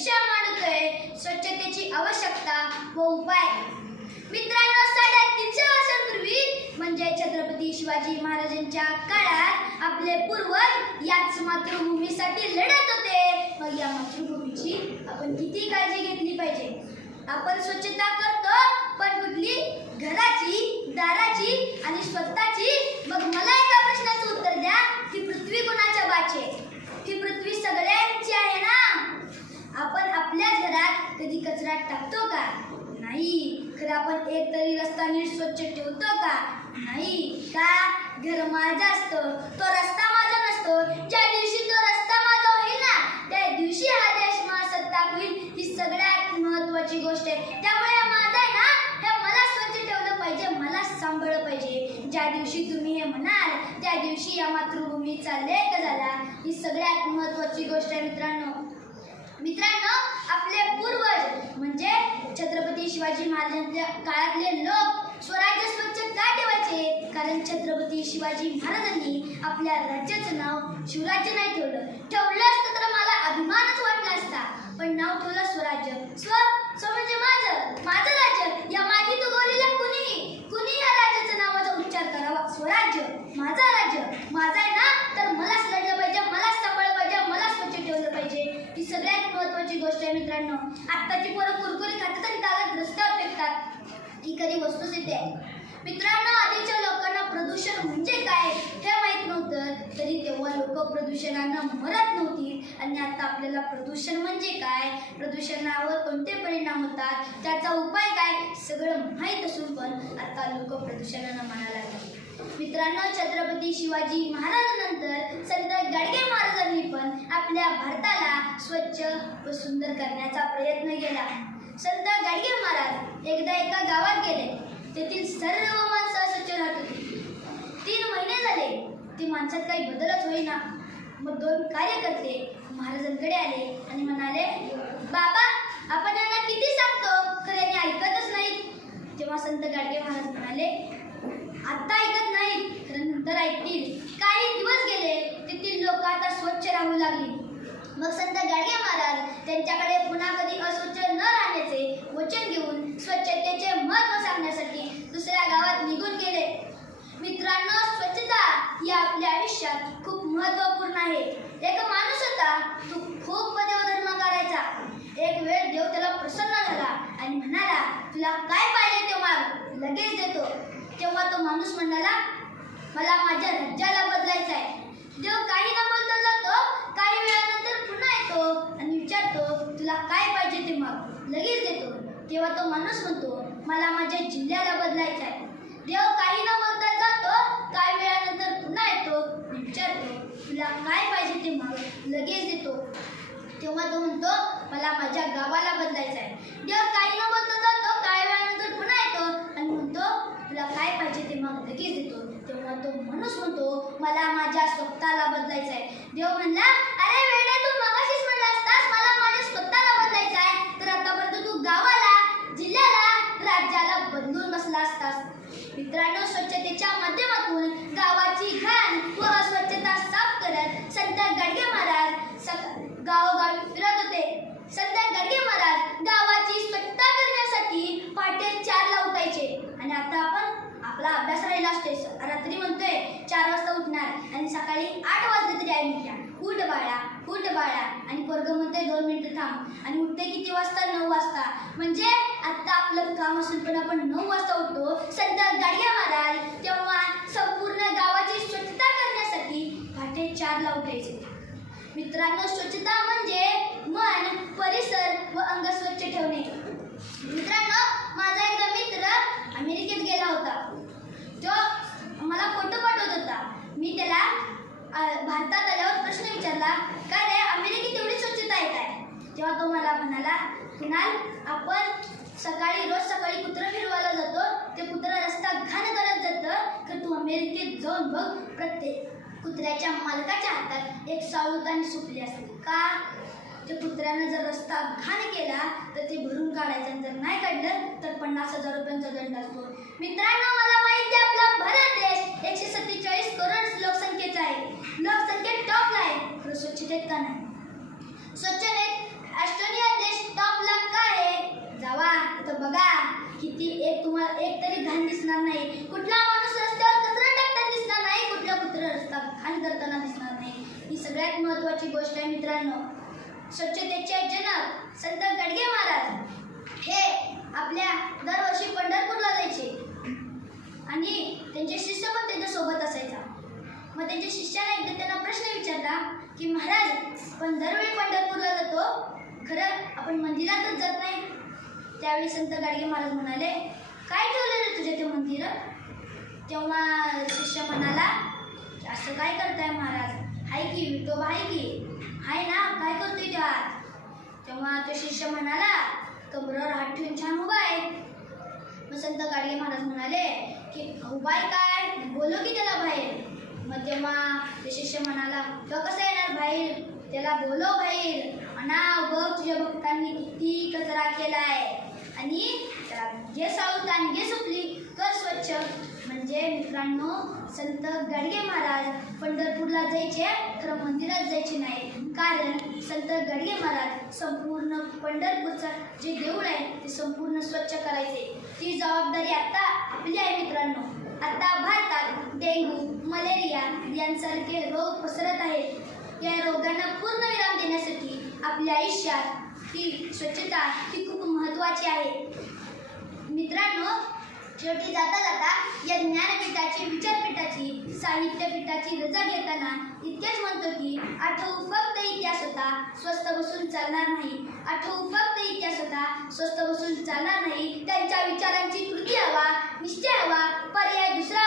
विषय मांडतोय स्वच्छतेची आवश्यकता व उपाय। मित्रांनो, 350 वर्षांपूर्वी म्हणजे छत्रपती शिवाजी महाराजांच्या काळात आपले पूर्वज याच मातृभूमीसाठी लढत होते। मग या मातृभूमीची आपण किती काळजी घेतली पाहिजे? आपण स्वच्छता करतो, पण कुठली? घराची, दाराची आणि स्वतःची। मग मला एका प्रश्नाचं उत्तर द्या, ही पृथ्वी कोणाच्या बाचे? ही पृथ्वी सगळ्यांची आहे ना? आपण आपल्याच घरात कधी कचरा टाकतो का? नाही। खरं आपण एक तरी रस्ता नीट स्वच्छ ठेवतो का? नाही। का? घर माझं असतं, तो रस्ता माझा नसतो। ज्या दिवशी तो रस्ता माझा होईल ना, त्या दिवशी हा देश महासत्ताक होईल। ही सगळ्यात महत्त्वाची गोष्ट आहे। त्यामुळे माझं आहे ना, हे मला स्वच्छ ठेवलं पाहिजे, मला सांभाळलं पाहिजे। ज्या दिवशी तुम्ही हे म्हणाल, त्या दिवशी या मातृभूमीचा लेख झाला। ही सगळ्यात महत्त्वाची गोष्ट आहे मित्रांनो, आपले पूर्वज म्हणजे छत्रपती शिवाजी महाराजांच्या काळातले लोक स्वराज्य स्वच्छ का ठेवायचे? कारण छत्रपती शिवाजी महाराजांनी आपल्या राज्याचं नाव शिवराज्य नाही ठेवलं असतं तर मला अभिमानच वाटला असता। पण नाव ठेवलं स्वराज्य। स्व म्हणजे माझं राज्य। या माती तुगवलेल्या कुणी या राज्याचं नावाचा उच्चार करावा? स्वराज्य, माझं राज्य, माझं आहे ना, तर मलाच लढलं पाहिजे, मलाच सांभाळलं पाहिजे, मलाच स्वच्छ ठेवलं पाहिजे। ही सगळ्यात महत्त्वाची गोष्ट आहे मित्रांनो। आत्ताची पोरं कुरकुरी खातात आणि त्याला रस्त्यावर फेकतात, ही खरी वस्तुस्थिती आहे। मित्रांनो, आधीच्या लोकांना प्रदूषण म्हणजे काय हे माहीत नव्हतं, तरी तेव्हा लोक प्रदूषणानं मरत नव्हती। आणि आता आपल्याला प्रदूषण म्हणजे काय, प्रदूषणावर कोणते परिणाम होतात, त्याचा उपाय काय, सगळं माहीत असून पण आता लोक प्रदूषणानं मरायला लागले। मित्रांनो, छत्रपती शिवाजी महाराजांनंतर संत गाडगे महाराजांनी पण आपल्या भारताला स्वच्छ व सुंदर करण्याचा प्रयत्न केला। संत गाडगे महाराज एकदा एका गावात गेले, तेथील सर्व माणसं अस्वच्छ राहत होती। 3 महिने झाले, ती माणसात काही बदलच होईना। मग 2 कार्यकर्ते महाराजांकडे आले आणि म्हणाले, बाबा, आपण यांना किती सांगतो, खरं यांनी ऐकतच नाहीत। तेव्हा संत गाडगे महाराज म्हणाले, आता ऐकत नाहीत, खरं नंतर ऐकतील। काही दिवस गेले, तेथील लोक आता स्वच्छ राहू लागली। मग संत गाडगे महाराज त्यांच्याकडे पुन्हा कधी अस्वच्छ न राहण्याचे वचन घेऊन स्वच्छतेचे महत्त्व सांगण्यासाठी दुसऱ्या गावात निघून गेले। मित्रांनो, स्वच्छता ही आपल्या आयुष्यात खूप महत्त्वपूर्ण आहे। एक माणूस होता, तो खूप देवधर्म करायचा। एक वेळ देव त्याला प्रसन्न झाला आणि म्हणाला, तुला काय पाहिजे ते माग, लगेच देतो। तेव्हा तो माणूस म्हणाला, मला माझ्या राज्याला बदलायचं आहे। देव काही न बोलता जातो, काही वेळानंतर पुन्हा येतो आणि विचारतो, तुला काय पाहिजे ते माग, लगेच देतो। तेव्हा तो माणूस म्हणतो, मला माझ्या जिल्ह्याला बदलायचं आहे। देव काही न बोलता जातो, काही वेळानंतर पुन्हा येतो आणि विचारतो, तुला काय पाहिजे ते माग, लगेच देतो। तेव्हा तो म्हणतो, मला माझ्या गावाला बदलायचं आहे। देव काही न बोलता जातो, काही वेळानंतर पुन्हा येतो आणि म्हणतो, तुला काय पाहिजे ते माग, लगेच देतो। तेव्हा तो माणूस म्हणतो, मला माझ्या स्वतःला बदलायचं आहे। देव म्हणला, अरे वेडे, तू मगाशीच म्हणला असतास मला माझ्या स्वतःला बदलायचं आहे, तर आतापर्यंत तू गावाला, जिल्ह्याला, राज्याला बदलून बसला असतास। मित्रांनो, स्वच्छतेच्या माध्यमातून गावाची घाण व अस्वच्छता साफ करत संत गाडगे महाराज गावोगावी फिरत होते। संत गाडगे महाराज गावाची स्वच्छता करण्यासाठी पहाटे 4ला उठायचे। आणि आता आपण आपला अभ्यास राहिला असतोय, रात्री म्हणतोय 4 वाजता उठणार आणि सकाळी 8 वाजले तरी आई म्हणत्या, उठ बाळा, उठ बाळा, आणि पोरगं म्हणतोय 2 मिनिटं थांब, आणि उठते किती वाजता? 9 वाजता। म्हणजे आता आपलं काम असून पण आपण 9 वाजता उठतो। संत गाडगे महाराज तेव्हा संपूर्ण गावाची स्वच्छता करण्यासाठी पहाटे 4ला उठायचे। मित्रांनो, स्वच्छता म्हणजे मन, परिसर व अंग स्वच्छ ठेवणे। मित्रांनो, माझा एकदा मित्र अमेरिकेत गेला होता, तो मला फोटो पाठवत होता। मी त्याला भारतात आल्यावर प्रश्न विचारला, काय रे, अमेरिकेत एवढी स्वच्छता आहे काय? तेव्हा तो मला म्हणाला, कुणाल, आपण रोज सकाळी कुत्रं फिरवायला जातो, ते कुत्रं रस्ता घाण करत जातं, तर तू अमेरिकेत जाऊन बघ, प्रत्येक कुत्र्याच्या मालकाच्या हातात एक सावूत आणि सुपली असते। का? त्या कुत्र्यानं जर रस्ता घाण केला तर ते भरून काढायचं, जर नाही काढलं तर 50,000 रुपयांचा दंड असतो। मित्रांनो, मला माहिती आहे आपला भारत देश 147 करोड लोकसंख्येचा आहे, लोकसंख्येत टॉपला आहे, खरं स्वच्छतेत का नाही? स्वच्छतेत एस्टोनिया बघा किती तुम्हाला एक तरी घाण दिसणार नाही, कुठला माणूस रस्त्यावर कचरा टाकताना दिसणार नाही, कुठला कुत्रा रस्ता घाण करताना दिसणार नाही. ही सगळ्यात महत्त्वाची गोष्ट आहे मित्रांनो. स्वच्छतेचे जनक संत गाडगे महाराज हे आपल्या दरवर्षी पंढरपूरला जायचे आणि त्यांचे शिष्य पण त्यांच्या सोबत असायचा. मग त्यांच्या शिष्याने एकदा त्यांना प्रश्न विचारला की महाराज पण दरवेळी पंढरपूरला जातो, खरं आपण मंदिरातच जात नाही. त्यावेळी संत गाडगे महाराज म्हणाले, काय ठेवलं रे तुझे ते मंदिर? तेव्हा शिष्य म्हणाला, असं काय करताय महाराज, हाय की विठोबा आहे की, हाय ना, काय करतोय ते हात? तेव्हा तो शिष्य म्हणाला, कमरेवर हात ठेवून छान उभा आहे. मग संत गाडगे महाराज म्हणाले की उभा आहे काय, बोलो की त्याला बाहेर. मग तेव्हा ते शिष्य म्हणाला, तो कसा येणार बाहेर, त्याला बोलो बाहेर, आणा बघ तुझ्या भक्तांनी किती कचरा केलाय आणि त्याला जे सावत आणि जे सुपली कर स्वच्छ. म्हणजे मित्रांनो संत गाडगे महाराज पंढरपूरला जायचे, खरं मंदिरात जायचे नाही, कारण संत गाडगे महाराज संपूर्ण पंढरपूरचं जे देऊळ आहे ते संपूर्ण स्वच्छ करायचे. ती जबाबदारी आता आपली आहे मित्रांनो. आता भारतात डेंग्यू, मलेरिया यांसारखे रोग पसरत आहेत. या रोगांना पूर्णविराम देण्यासाठी आपल्या आयुष्यात ही स्वच्छता ही खूप महत्त्वाची आहे. मित्रांनो शेवटी जाता जाता या ज्ञानपीठाची, विचारपीठाची, साहित्यपीठाची रजा घेताना इतकेच म्हणतो की आठवू फक्त इतिहास होता, स्वस्त बसून चालणार नाही. आठवू फक्त इतिहास होता, स्वस्त बसून चालणार नाही. त्यांच्या विचारांची कृती हवा, निश्चय हवा, पर्याय दुसरा